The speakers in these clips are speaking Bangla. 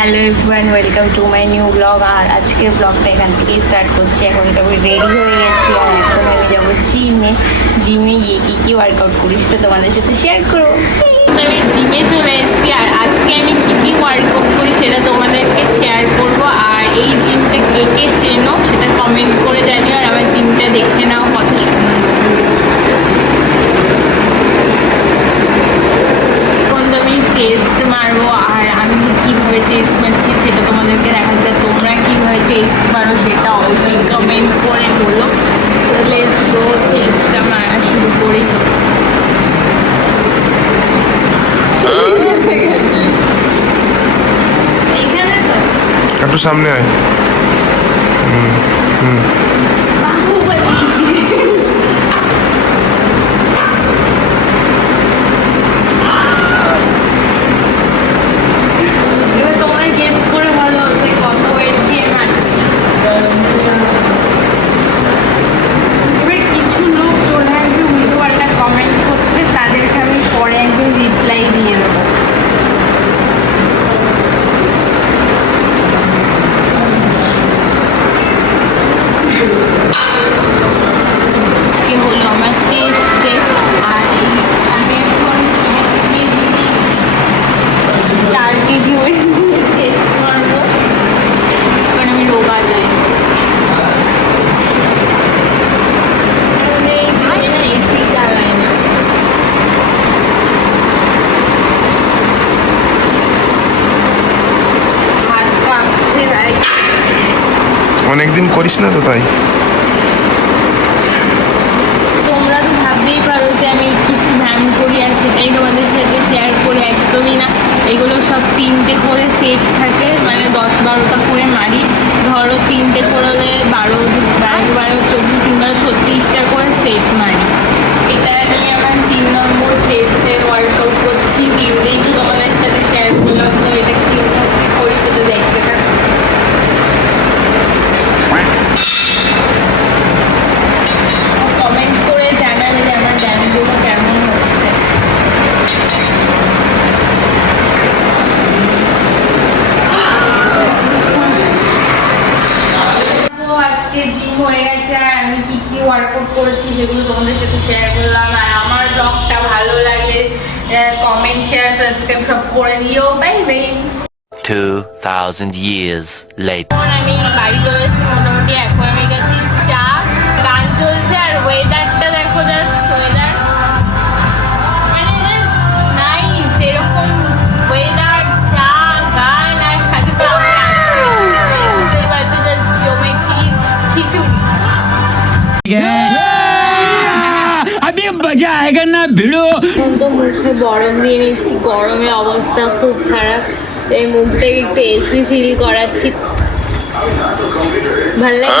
Hello everyone, welcome to my new blog. আর আজকের ব্লগটা এখান থেকেই স্টার্ট করছি। এখন তো আমি রেডি হয়ে গেছি আর এখন আমি যাবো জিমে গিয়ে কী ওয়ার্কআউট করি সেটা তোমাদের সাথে শেয়ার করবো। আমি জিমে চলে এসেছি আর আজকে আমি কী ওয়ার্কআউট করি সেটা তোমাদেরকে শেয়ার করবো। আর এই জিমটা কে কে চেনো সেটা কমেন্ট করে জানিও। আর আমার জিমটা দেখে নাও কত সুন্দর। এখন তো আমি চেস্ট মারবো আর আমি কীভাবে চেস্ট মারছি সেটা তোমাদেরকে দেখাচ্ছি। তোমরা কীভাবে চেস্ট মারো সেটা অবশ্যই কমেন্ট করে বলো। তো লেটস গো, চেস্টটা মারা শুরু করি। এইখানে তো একটু সামনে আয়। এবার তোমরা গেস করে বলো যে কত ওয়েট দিয়ে মারছি। এবার কিছু লোক চলে আসবে উল্টো পাল্টা কমেন্ট করতে, তাদেরকে আমি পরে একদিন রিপ্লাই দিয়ে দেবো। আজকে হলো আমার চেস্ট ডে আর আমি এখন 4 কেজি ওয়েট চেস্ট মারবো কারণ আমি রোগা যাই। এসি চালায় না। হাত কাঁপছে ভাই। অনেকদিন করিস না তো তাই। তোমরা তো ভাবতেই পারো যে আমি একটু ধ্যান করি আর সেটাই তোমাদের সাথে শেয়ার করি। একদমই না, এগুলো সব 3টে করে সেট থাকে, মানে 10-12টা করে মারি। ধরো 3টে করলে 12 14 3 36টা করে সেট মারি। এটা নিয়ে আমার 3 নম্বর চেস্টের ওয়ার্কআউট করছি। দিনটাই তো তোমাদের সাথে শেয়ার করলাম। তো এটা কীভাবে করি সেটা দেখতে থাকো। কমেন্ট করে জানাবে যে আমার ব্যায়ামগুলো কেমন হচ্ছে। তো আজকে জিম হয়ে গেছে আর আমি কি ওয়ার্কআউট করেছি সেগুলো তোমাদের সাথে শেয়ার করলাম। আর আমার ব্লগটা ভালো লাগলে কমেন্ট, শেয়ার, সাবস্ক্রাইব সব করে দিও। Bye bye. 2000 years later. এখন আমি বাড়ি চলে এসেছি মোটামুটি। এখন আমি গেছি চা, গান চলছে আর ওয়েদারটা দেখো, জাস্ট ওয়েদার মানে জাস্ট নাইস। এরকম ওয়েদার, চা, গান আর সাথে তো আমি আছি। বুঝতেই পারছো, জাস্ট জমে খিচুড়ি। अभी मजा आएगा ना भिड़ो। এখন তো মুখে গরম দিয়ে নিচ্ছি, গরমে অবস্থা খুব খারাপ। এই মুখটাকে একটু এসি ফিল করাচ্ছি। ভালো লাগে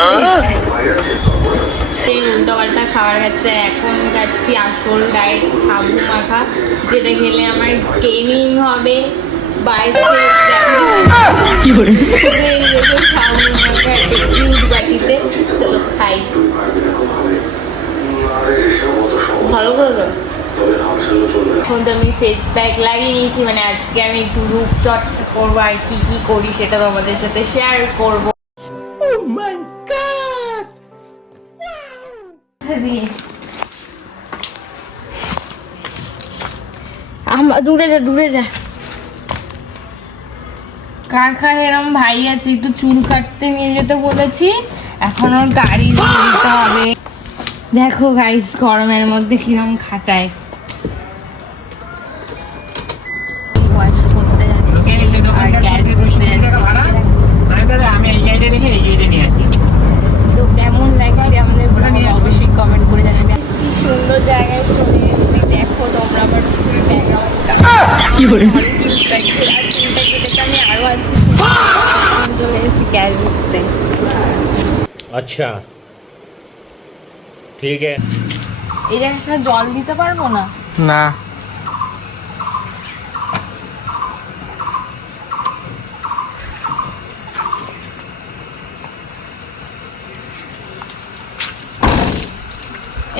সেই উল্টোপাল্টা খাবার খাচ্ছে। এখন খাচ্ছি আসল ডায়েট সাবু মাখা, যেটা খেলে আমার গেইনিং হবে। সাবু মাখা একটা কিউট বাটিতে। চলো খাই। ভালো করে এখন তো আমি ফেস প্যাক লাগিয়ে নিয়েছি, মানে আজকে আমি একটু রূপচর্চা করবো আর কি করি সেটা তোমাদের সাথে শেয়ার করবো। দূরে যা। কার এরম ভাই আছে, একটু চুল কাটতে নিয়ে যেতে বলেছি, এখন ওর গাড়ি দিতে হবে। দেখো গাইস, গরমের মধ্যে কিরম খাটায়। তো কেমন লাগছে আমাদের অবশ্যই কমেন্ট করে জানাবে। কি সুন্দর জায়গায় চলে এসেছি, দেখো তোমরা আমার ব্যাকগ্রাউন্ডটা কি করে আমি আরো আজকে চলে এসেছি গ্যাস দিতে। अच्छा ठीक है। এই জায়গাটা জল দিতে পারবো না। না,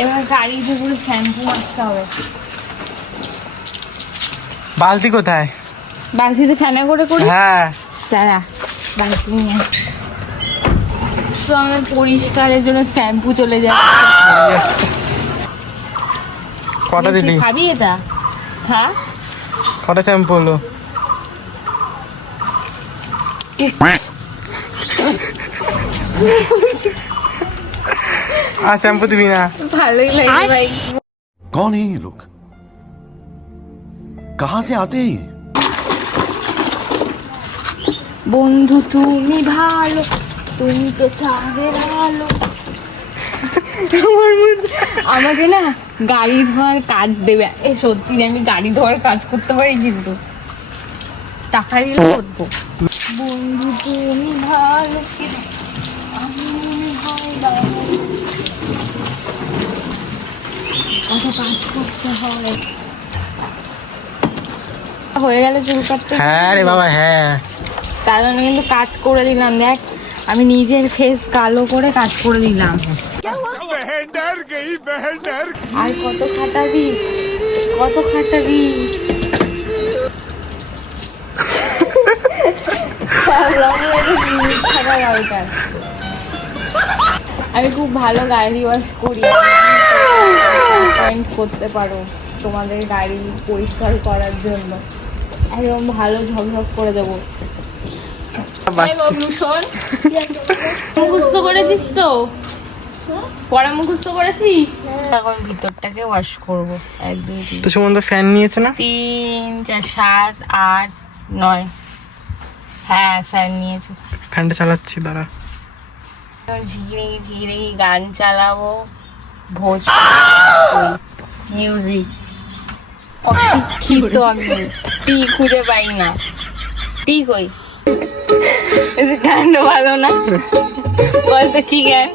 এবার গাড়িতে পুরো শ্যাম্পু মারতে হবে। বালতি কোথায়? বালতিতে ফেনা করে করি। হ্যাঁ তারা বালতি নিয়ে তো আমার পরিষ্কারের জন্য শ্যাম্পু চলে যাচ্ছে। কটা দিদি? খাবি এটা? খা। কটা শ্যাম্পু হলো? আর শ্যাম্পু দিবি না? ভালোই লাগে ভাই। कौन है ये लोग? कहां से आते हैं ये? বন্ধু তুমি ভালো, তুমি তো চাঁদের আলো। আমাকে না গাড়ি ধোয়ার কাজ দেবে। এ সত্যি আমি গাড়ি ধোয়ার কাজ করতে পারি, কিন্তু টাকা দিলে করবো। বন্ধু তুমি ভালো, আমি মনে হয় ভালো। কত কাজ করতে হয়। হয়ে গেল চুল কাটতে। হ্যাঁ রে বাবা, হ্যাঁ। তার জন্য কিন্তু কাজ করে দিলাম। দেখ আমি নিজের ফেস কালো করে কাজ করে দিলাম। আর কত খাটাবি, কত খাটাবি। আমি খুব ভালো গাড়ি ওয়াশ করি, পয়েন্ট করতে পারো তোমাদের গাড়ি পরিষ্কার করার জন্য। একদম ভালো ঝকঝক করে দেবো। মুখস্থ করেছিস তো? পড়া মুখস্থ করেছিস? এখন ভিতরটাকে ওয়াশ করবো। 1 2 3 তো সুমন তো ফ্যান নিয়েছে না? 3 4 7 8 9। হ্যাঁ ফ্যান নিয়েছে। ফ্যানটা চালাচ্ছি, দাঁড়া। ঝিরে ঝিরে গান চালাবো, ভোজ মিউজিক। অশিক্ষিত আমি, টি খুঁজে পাই না। টি কই? গানটা ভালো না? বলতো কি গান?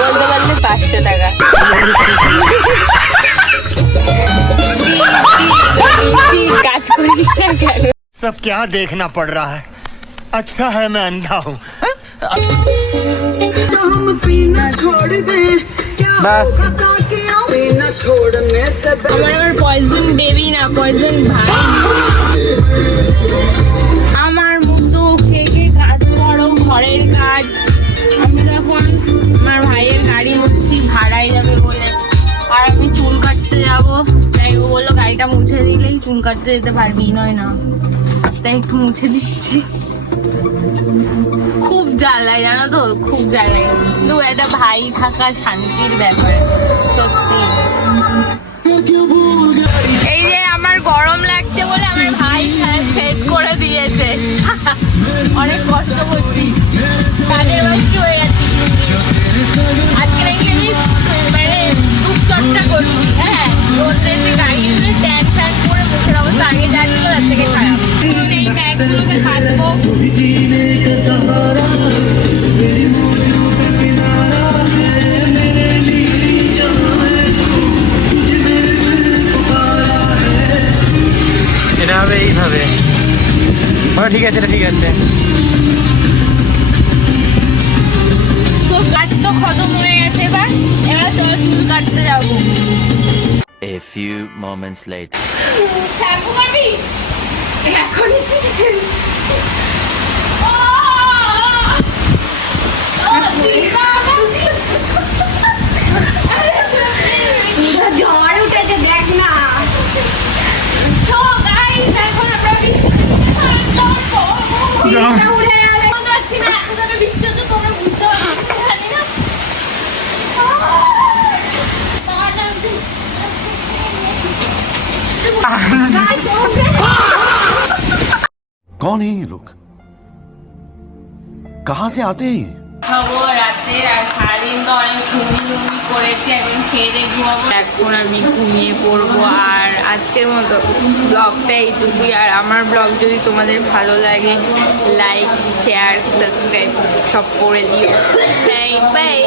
বলতে পারলে 500 টাকা। কাজ করিস না কেন? सब क्या देखना पड़ रहा है? अच्छा है मैं अंधा हूँ। বাস। আমার পয়জন দেবি না, পয়জন ভাই। আমার মতো খেয়ে কাজ করো, ঘরের কাজ। আমি তখন আমার ভাইয়ের গাড়ি হচ্ছি ভাড়ায় যাবে বলে, আর আমি চুল কাটতে যাবো। তাই ও বললো গাড়িটা মুছে দিলেই চুল কাটতে যেতে পারবি, নয় না? তাই একটু মুছে দিচ্ছি। খুব জ্বালায় জানো তো, খুব জ্বালায়। কিন্তু একটা ভাই থাকা শান্তির ব্যাপার, সত্যি। এই যে আমার গরম লাগছে বলে আমার ভাই সেট করে দিয়েছে। অনেক কষ্ট করছি, কাজের বয়সী হয়ে গেছি। আজকে নাকি আমি মানে খুব চর্চা করছি। হ্যাঁ, রোদ্রে যে গাড়ি ট্যান ফ্যান করে মুখের অবস্থা আগে যা ছিল তার থেকে খারাপ। এই ট্যানগুলোকে থাকবো। এটা হবে এইভাবে। ঠিক আছে, এটা ঠিক আছে। তো কাজ তো খতম হয়ে গেছে, এবার চলো চুল কাটতে যাবো। A few moments later. Shampoo করবি এখন? ঝড় উঠেছে, দেখ না। তো গাইস এখন আমরা উড়ে যাচ্ছি না। এখন আমি বৃষ্টি হচ্ছে, তোমরা বুঝতে পারছো জানি না। कौन है ये लोग? कहां से आते हैं ये? খবর রাতে আর সারাদিন তো অনেক ঘুমি করেছি। একদিন খেয়ে দিয়ে ঘুমাবো, এখন আমি ঘুমিয়ে পড়বো। আর আজকের মতো ব্লগটা এইটুকুই। আর আমার ব্লগ যদি তোমাদের ভালো লাগে, লাইক শেয়ার সাবস্ক্রাইব সব করে দিও। Bye bye.